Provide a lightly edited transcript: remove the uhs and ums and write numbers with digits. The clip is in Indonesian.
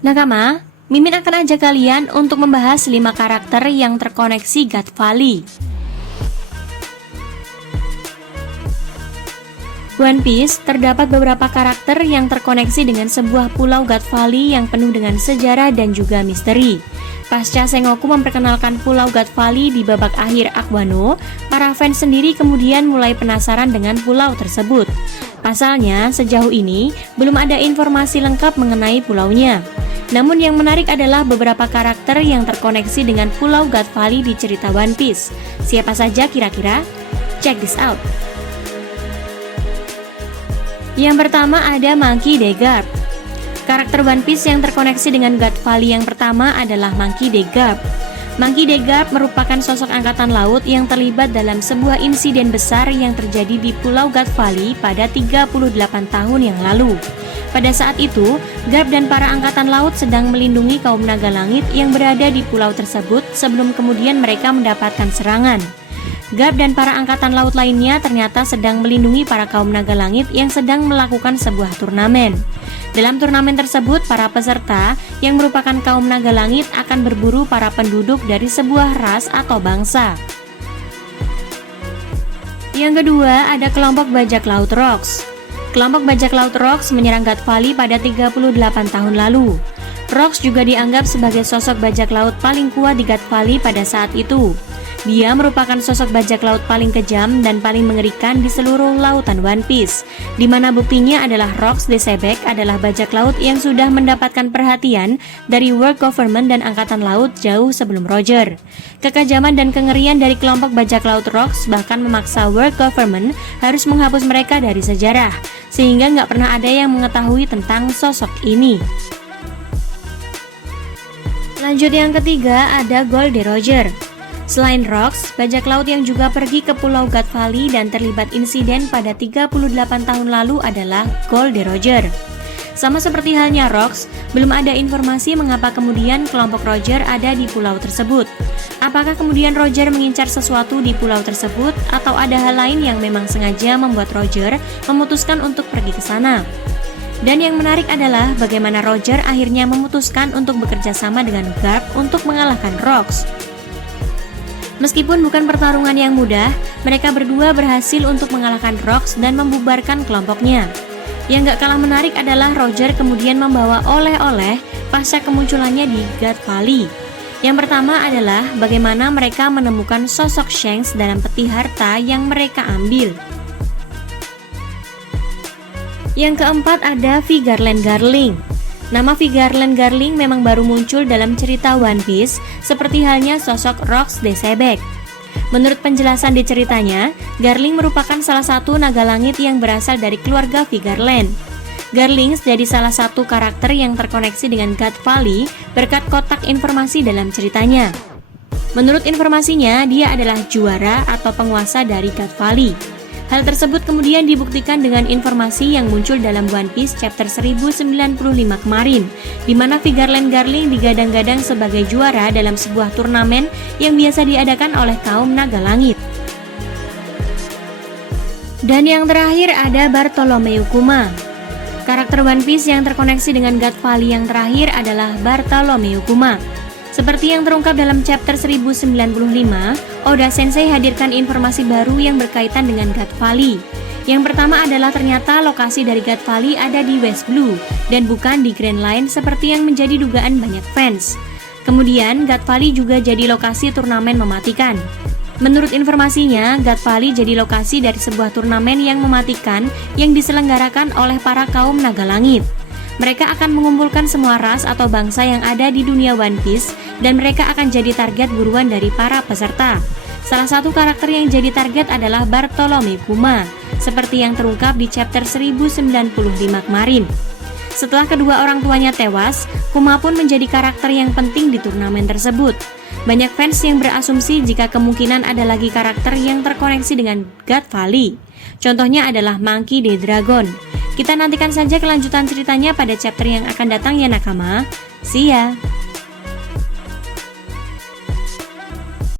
Nakama, Mimin akan ajak kalian untuk membahas 5 karakter yang terkoneksi God Valley. One Piece terdapat beberapa karakter yang terkoneksi dengan sebuah pulau God Valley yang penuh dengan sejarah dan juga misteri. Pasca Sengoku memperkenalkan pulau God Valley di babak akhir Aquano, para fans sendiri kemudian mulai penasaran dengan pulau tersebut. Pasalnya, sejauh ini belum ada informasi lengkap mengenai pulaunya. Namun yang menarik adalah beberapa karakter yang terkoneksi dengan pulau God Valley di cerita One Piece. Siapa saja kira-kira? Check this out. Yang pertama ada Monkey D. Garp. Karakter One Piece yang terkoneksi dengan God Valley yang pertama adalah Monkey D. Garp. Monkey D. Garp merupakan sosok angkatan laut yang terlibat dalam sebuah insiden besar yang terjadi di Pulau God Valley pada 38 tahun yang lalu. Pada saat itu, Garp dan para angkatan laut sedang melindungi kaum naga langit yang berada di pulau tersebut sebelum kemudian mereka mendapatkan serangan. Garp dan para angkatan laut lainnya ternyata sedang melindungi para kaum naga langit yang sedang melakukan sebuah turnamen. Dalam turnamen tersebut, para peserta yang merupakan kaum naga langit akan berburu para penduduk dari sebuah ras atau bangsa. Yang kedua, ada kelompok bajak laut Rocks. Kelompok bajak laut Rocks menyerang God Valley pada 38 tahun lalu. Rocks juga dianggap sebagai sosok bajak laut paling kuat di God Valley pada saat itu. Dia merupakan sosok bajak laut paling kejam dan paling mengerikan di seluruh lautan One Piece, di mana buktinya adalah Rocks the Sebek adalah bajak laut yang sudah mendapatkan perhatian dari World Government dan Angkatan Laut jauh sebelum Roger. Kekejaman dan kengerian dari kelompok bajak laut Rocks bahkan memaksa World Government harus menghapus mereka dari sejarah, sehingga nggak pernah ada yang mengetahui tentang sosok ini. Lanjut yang ketiga ada Gold Roger. Selain Rocks, bajak laut yang juga pergi ke Pulau God Valley dan terlibat insiden pada 38 tahun lalu adalah Gold Roger. Sama seperti halnya Rocks, belum ada informasi mengapa kemudian kelompok Roger ada di pulau tersebut. Apakah kemudian Roger mengincar sesuatu di pulau tersebut atau ada hal lain yang memang sengaja membuat Roger memutuskan untuk pergi ke sana? Dan yang menarik adalah bagaimana Roger akhirnya memutuskan untuk bekerja sama dengan Garp untuk mengalahkan Rocks. Meskipun bukan pertarungan yang mudah, mereka berdua berhasil untuk mengalahkan Rocks dan membubarkan kelompoknya. Yang gak kalah menarik adalah Roger kemudian membawa oleh-oleh pasca kemunculannya di God Valley. Yang pertama adalah bagaimana mereka menemukan sosok Shanks dalam peti harta yang mereka ambil. Yang keempat ada Vigarland Garling. Nama Vigarland Garling memang baru muncul dalam cerita One Piece, seperti halnya sosok Rocks the Sebek. Menurut penjelasan di ceritanya, Garling merupakan salah satu naga langit yang berasal dari keluarga Vigarland. Garling jadi salah satu karakter yang terkoneksi dengan God Valley berkat kotak informasi dalam ceritanya. Menurut informasinya, dia adalah juara atau penguasa dari God Valley. Hal tersebut kemudian dibuktikan dengan informasi yang muncul dalam One Piece chapter 1095 kemarin, di mana Vigarland Garling digadang-gadang sebagai juara dalam sebuah turnamen yang biasa diadakan oleh kaum naga langit. Dan yang terakhir ada Bartholomew Kuma. Karakter One Piece yang terkoneksi dengan God Valley yang terakhir adalah Bartholomew Kuma. Seperti yang terungkap dalam chapter 1095, Oda Sensei hadirkan informasi baru yang berkaitan dengan God Valley. Yang pertama adalah ternyata lokasi dari God Valley ada di West Blue dan bukan di Grand Line seperti yang menjadi dugaan banyak fans. Kemudian God Valley juga jadi lokasi turnamen mematikan. Menurut informasinya, God Valley jadi lokasi dari sebuah turnamen yang mematikan yang diselenggarakan oleh para kaum naga langit. Mereka akan mengumpulkan semua ras atau bangsa yang ada di dunia One Piece dan mereka akan jadi target buruan dari para peserta. Salah satu karakter yang jadi target adalah Bartholomew Kuma, seperti yang terungkap di chapter 1095 kemarin. Setelah kedua orang tuanya tewas, Kuma pun menjadi karakter yang penting di turnamen tersebut. Banyak fans yang berasumsi jika kemungkinan ada lagi karakter yang terkoneksi dengan God Valley. Contohnya adalah Monkey D. Dragon. Kita nantikan saja kelanjutan ceritanya pada chapter yang akan datang ya Nakama. See ya!